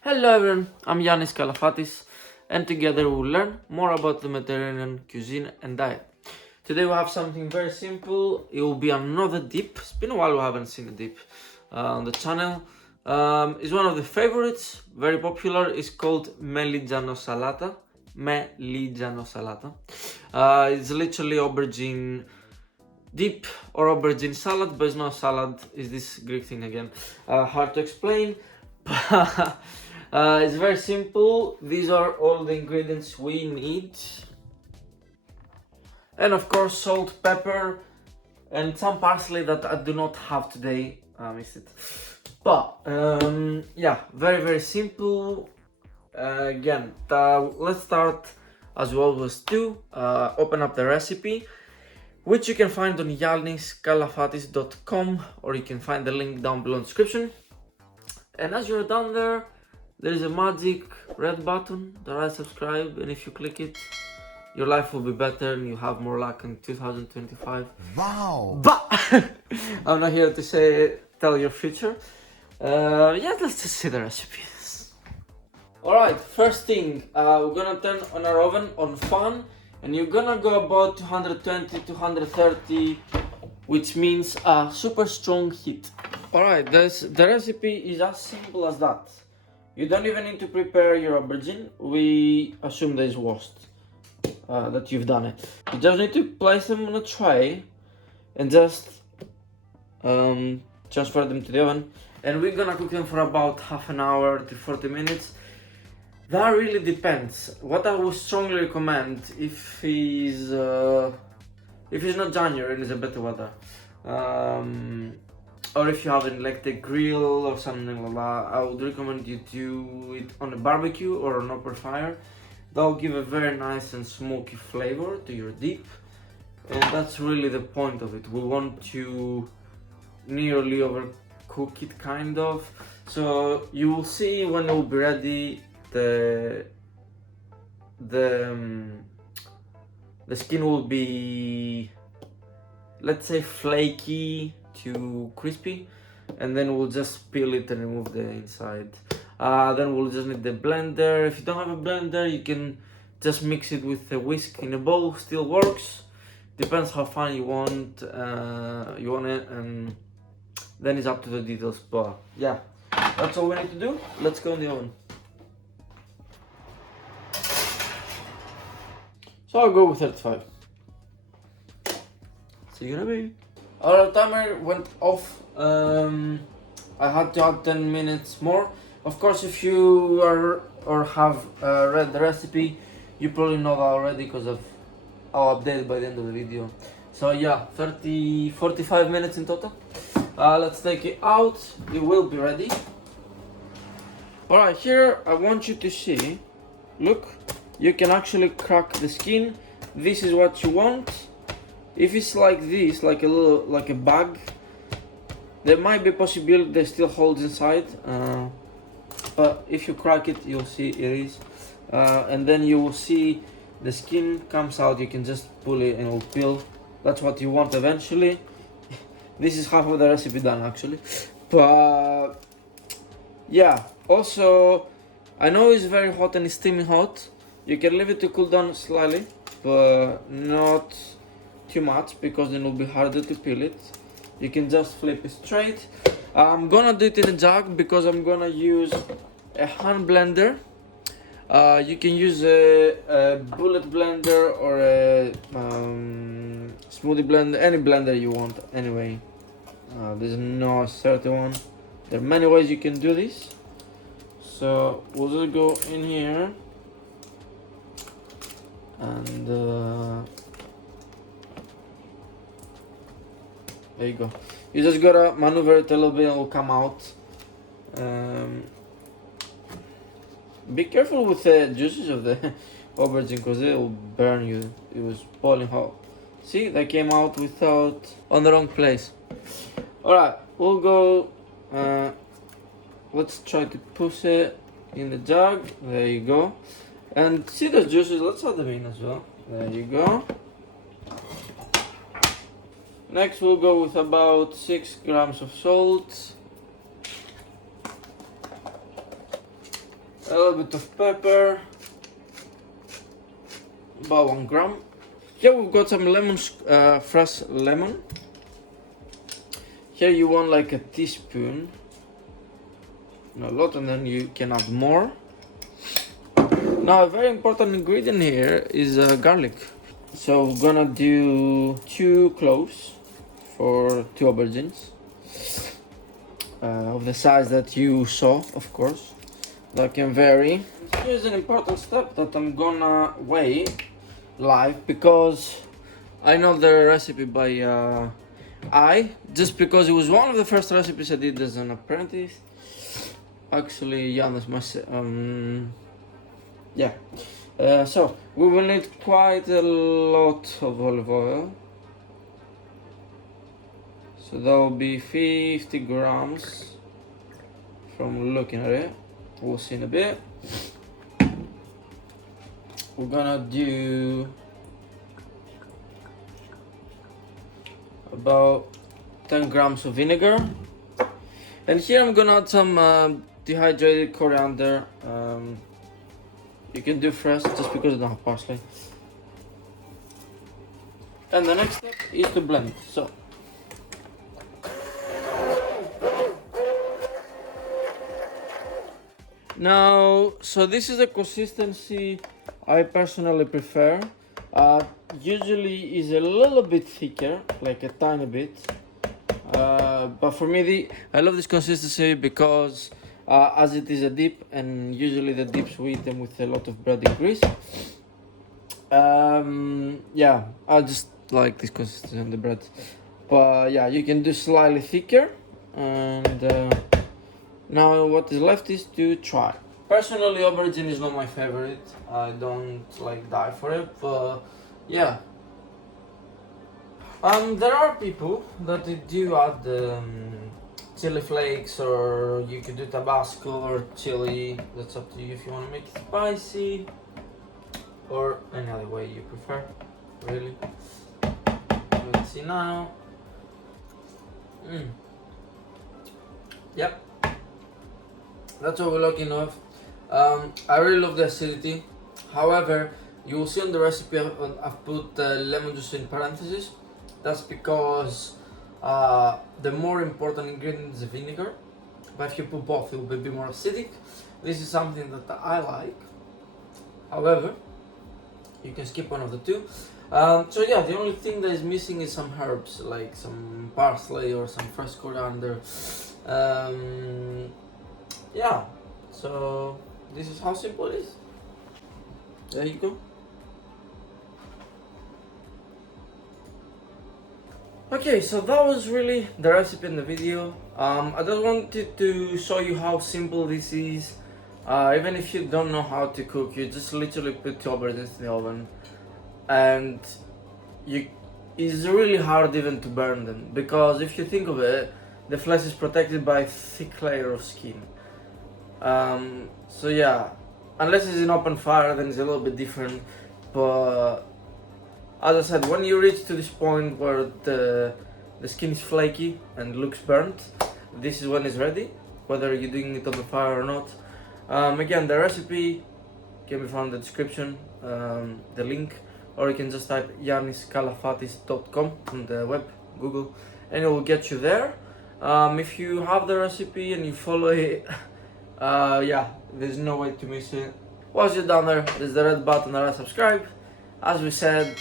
Hello everyone, I'm Yannis Kalafatis and together we'll learn more about the Mediterranean cuisine and diet. Today we have something very simple. It will be another dip. It's been a while we haven't seen a dip on the channel. It's one of the favorites, very popular. It's called Melitzanosalata. It's literally aubergine dip or aubergine salad, but it's not salad. It's this Greek thing again. Hard to explain. It's very simple. These are all the ingredients we need, and of course salt, pepper, and some parsley that I do not have today. I missed it, but yeah, very simple. Let's start as we always do. Open up the recipe, which you can find on yanniskalafatis.com, or you can find the link down below in the description. And as you're down there, there is a magic red button that I subscribe, and if you click it, your life will be better and you have more luck in 2025. Wow! But I'm not here to tell your future. Yeah, let's just see the recipes. Alright, first thing, we're gonna turn on our oven on fan, and you're gonna go about 220 to 130, which means a super strong heat. Alright, the recipe is as simple as that. You don't even need to prepare your aubergine. We assume that it's washed, that you've done it. You just need to place them on a tray and just transfer them to the oven. And we're gonna cook them for about half an hour to 40 minutes. That really depends. What I would strongly recommend if it's not January and it's a better weather, or if you have an electric grill or something like that, I would recommend you do it on a barbecue or an open fire. That'll give a very nice and smoky flavor to your dip, and that's really the point of it. We want to nearly overcook it, kind of. So you will see when it will be ready, the skin will be, let's say, flaky to crispy, and then we'll just peel it and remove the inside. Then we'll just need the blender. If you don't have a blender, you can just mix it with a whisk in a bowl. Still works. Depends how fine you want it, and then it's up to the details. But yeah, that's all we need to do. Let's go in the oven. So I'll go with 35. See you in a bit. Our timer went off. I had to add 10 minutes more. Of course, if you have read the recipe, you probably know that already because I'll update it by the end of the video. So yeah, 45 minutes in total. Let's take it out. It will be ready. Alright, here I want you to see. Look, you can actually crack the skin. This is what you want. If it's like this, like a bag, there might be a possibility that still holds inside. But if you crack it, you'll see it is. And then you will see the skin comes out. You can just pull it and it will peel. That's what you want eventually. This is half of the recipe done actually. But yeah, also I know it's very hot and it's steaming hot. You can leave it to cool down slightly, but not too much, because then it will be harder to peel it. You can just flip it straight. I'm gonna do it in a jug because I'm gonna use a hand blender. You can use a bullet blender or a smoothie blender, any blender you want anyway. There's no certain one. There are many ways you can do this. So we'll just go in here and there you go. You just gotta maneuver it a little bit and it will come out. Be careful with the juices of the aubergine because it will burn you. It was boiling hot. See, they came out without, on the wrong place. Alright, we'll go, let's try to push it in the jug. There you go. And see those juices, let's add them in as well. There you go. Next we'll go with about 6 grams of salt. a little bit of pepper, about 1 gram. Here we've got some fresh lemon. Here you want like a teaspoon, not a lot, and then you can add more. Now a very important ingredient here is garlic. So we're gonna do 2 cloves for 2 aubergines, of the size that you saw, of course. That can vary. Here's an important step that I'm gonna weigh live, because I know the recipe by eye, just because it was one of the first recipes I did as an apprentice. Actually, yeah, that's my yeah. So we will need quite a lot of olive oil. So that will be 50 grams from looking at it. We'll see in a bit. We're gonna do about 10 grams of vinegar. And here I'm gonna add some dehydrated coriander. You can do fresh just because I don't have parsley. And the next step is to blend. So now, this is the consistency I personally prefer. Usually is a little bit thicker, like a tiny bit. But for me, I love this consistency because as it is a dip, and usually the dips we eat them with a lot of breading grease. Yeah, I just like this consistency on the bread. But yeah, you can do slightly thicker. And now what is left is to try. Personally, aubergine is not my favorite. I don't like die for it, but yeah. There are people that do add chili flakes, or you could do Tabasco or chili. That's up to you if you want to make it spicy, or any other way you prefer, really. Let's see now. Yep. That's what we're looking at. I really love the acidity. However, you will see on the recipe I've put lemon juice in parentheses. That's because the more important ingredient is the vinegar. But if you put both, it will be a bit more acidic. This is something that I like. However, you can skip one of the two. So yeah, the only thing that is missing is some herbs, like some parsley or some fresh coriander. Yeah, so this is how simple it is. There you go. Okay, so that was really the recipe in the video. I just wanted to show you how simple this is. Even if you don't know how to cook, you just literally put 2 aubergines in the oven, and it's really hard even to burn them, because if you think of it, the flesh is protected by a thick layer of skin. So yeah, unless it's in open fire, then it's a little bit different. But as I said, when you reach to this point where the skin is flaky and looks burnt, this is when it's ready, whether you're doing it on the fire or not. Again, the recipe can be found in the description, the link, or you can just type yanniskalafatis.com on the web, Google, and it will get you there. If you have the recipe and you follow it, yeah, there's no way to miss it. Once you're down there, there's the red button that I subscribe. As we said,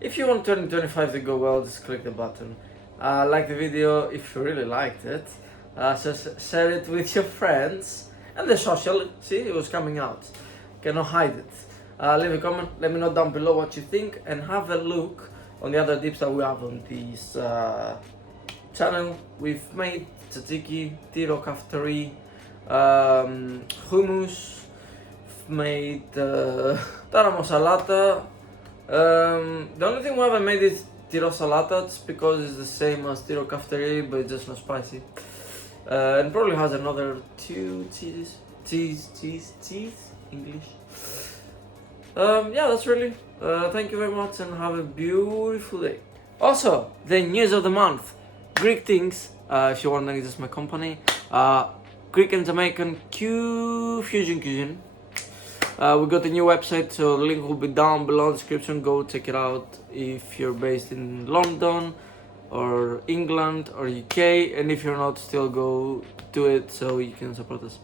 if you want 2025 to go well, just click the button. Like the video if you really liked it. Share it with your friends and the social. See, it was coming out. Cannot hide it. Leave a comment. Let me know down below what you think, and have a look on the other dips that we have on this channel. We've made tzatziki, tiro kaftari, hummus. We've made tbsp. The only thing we haven't made is tiro salata, just because it's the same as tiro kaftari, but it's just not spicy. And probably has another 2 cheese, English. Yeah, that's really. Thank you very much and have a beautiful day. Also, the news of the month, Greek things. If you're wondering, this is my company. Greek and Jamaican fusion cuisine. We got a new website, so the link will be down below in the description. Go check it out if you're based in London or England or UK, and if you're not, still go do it so you can support us.